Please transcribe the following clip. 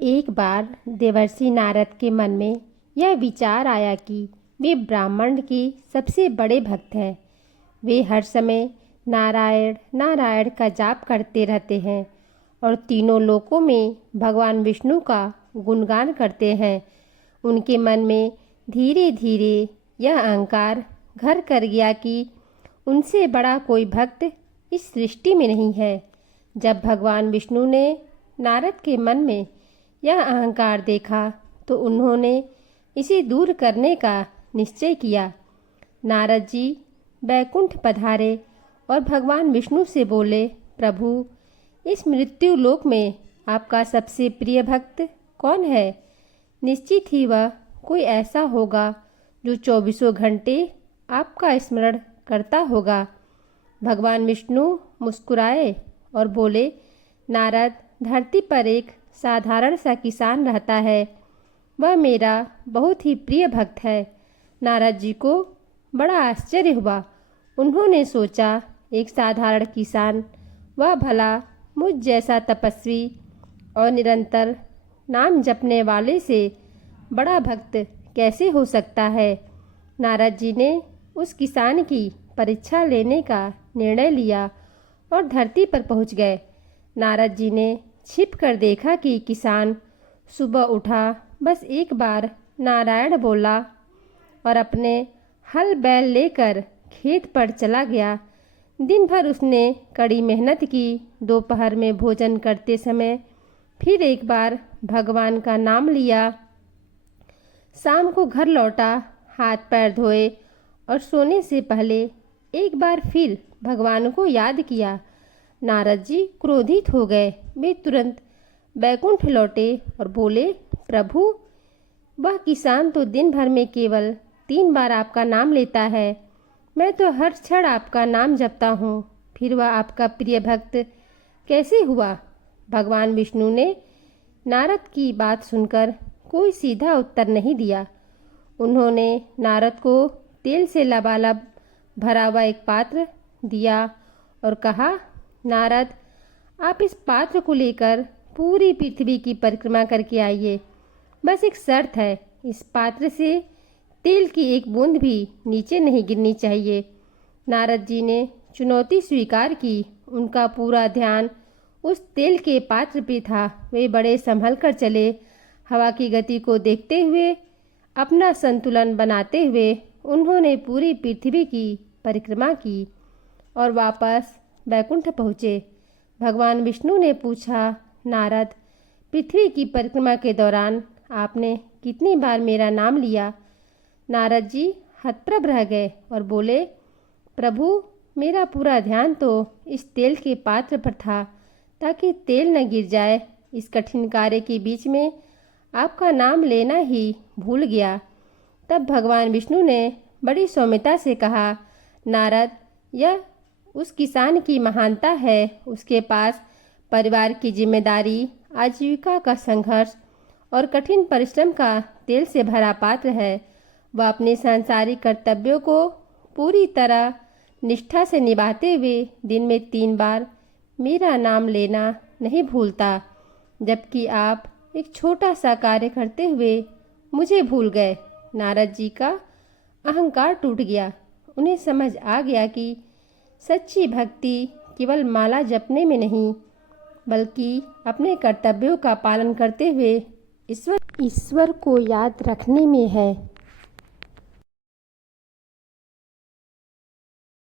एक बार देवर्षि नारद के मन में यह विचार आया कि वे ब्राह्मण के सबसे बड़े भक्त हैं। वे हर समय नारायण नारायण का जाप करते रहते हैं और तीनों लोकों में भगवान विष्णु का गुणगान करते हैं। उनके मन में धीरे धीरे यह अहंकार घर कर गया कि उनसे बड़ा कोई भक्त इस सृष्टि में नहीं है। जब भगवान विष्णु ने नारद के मन में यह अहंकार देखा तो उन्होंने इसे दूर करने का निश्चय किया। नारद जी बैकुंठ पधारे और भगवान विष्णु से बोले, प्रभु, इस मृत्यु लोक में आपका सबसे प्रिय भक्त कौन है? निश्चित ही वह कोई ऐसा होगा जो 24 घंटे आपका स्मरण करता होगा। भगवान विष्णु मुस्कुराए और बोले, नारद, धरती पर एक साधारण सा किसान रहता है। वह मेरा बहुत ही प्रिय भक्त है। नारद जी को बड़ा आश्चर्य हुआ। उन्होंने सोचा, एक साधारण किसान, वह भला मुझ जैसा तपस्वी और निरंतर नाम जपने वाले से बड़ा भक्त कैसे हो सकता है? नारद जी ने उस किसान की परीक्षा लेने का निर्णय लिया और धरती पर पहुंच गए। नारद जी ने छिप कर देखा कि किसान सुबह उठा, बस एक बार नारायण बोला और अपने हल बैल लेकर खेत पर चला गया। दिन भर उसने कड़ी मेहनत की। दोपहर में भोजन करते समय फिर एक बार भगवान का नाम लिया। शाम को घर लौटा, हाथ पैर धोए और सोने से पहले एक बार फिर भगवान को याद किया। नारद जी क्रोधित हो गए। वे तुरंत बैकुंठ लौटे और बोले, प्रभु, वह किसान तो दिन भर में केवल 3 बार आपका नाम लेता है। मैं तो हर क्षण आपका नाम जपता हूँ, फिर वह आपका प्रिय भक्त कैसे हुआ? भगवान विष्णु ने नारद की बात सुनकर कोई सीधा उत्तर नहीं दिया। उन्होंने नारद को तेल से लबालब भरा हुआ एक पात्र दिया और कहा, नारद, आप इस पात्र को लेकर पूरी पृथ्वी की परिक्रमा करके आइए। बस एक शर्त है, इस पात्र से तेल की एक बूंद भी नीचे नहीं गिरनी चाहिए। नारद जी ने चुनौती स्वीकार की। उनका पूरा ध्यान उस तेल के पात्र पे था। वे बड़े संभल कर चले। हवा की गति को देखते हुए, अपना संतुलन बनाते हुए उन्होंने पूरी पृथ्वी की परिक्रमा की और वापस बैकुंठ पहुँचे। भगवान विष्णु ने पूछा, नारद, पृथ्वी की परिक्रमा के दौरान आपने कितनी बार मेरा नाम लिया? नारद जी हतप्रभ रह गए और बोले, प्रभु, मेरा पूरा ध्यान तो इस तेल के पात्र पर था ताकि तेल न गिर जाए। इस कठिन कार्य के बीच में आपका नाम लेना ही भूल गया। तब भगवान विष्णु ने बड़ी सौम्यता से कहा, नारद, यह उस किसान की महानता है। उसके पास परिवार की जिम्मेदारी, आजीविका का संघर्ष और कठिन परिश्रम का तेल से भरा पात्र है। वह अपने सांसारिक कर्तव्यों को पूरी तरह निष्ठा से निभाते हुए दिन में 3 बार मेरा नाम लेना नहीं भूलता, जबकि आप एक छोटा सा कार्य करते हुए मुझे भूल गए। नारद जी का अहंकार टूट गया। उन्हें समझ आ गया कि सच्ची भक्ति केवल माला जपने में नहीं, बल्कि अपने कर्तव्यों का पालन करते हुए ईश्वर को याद रखने में है।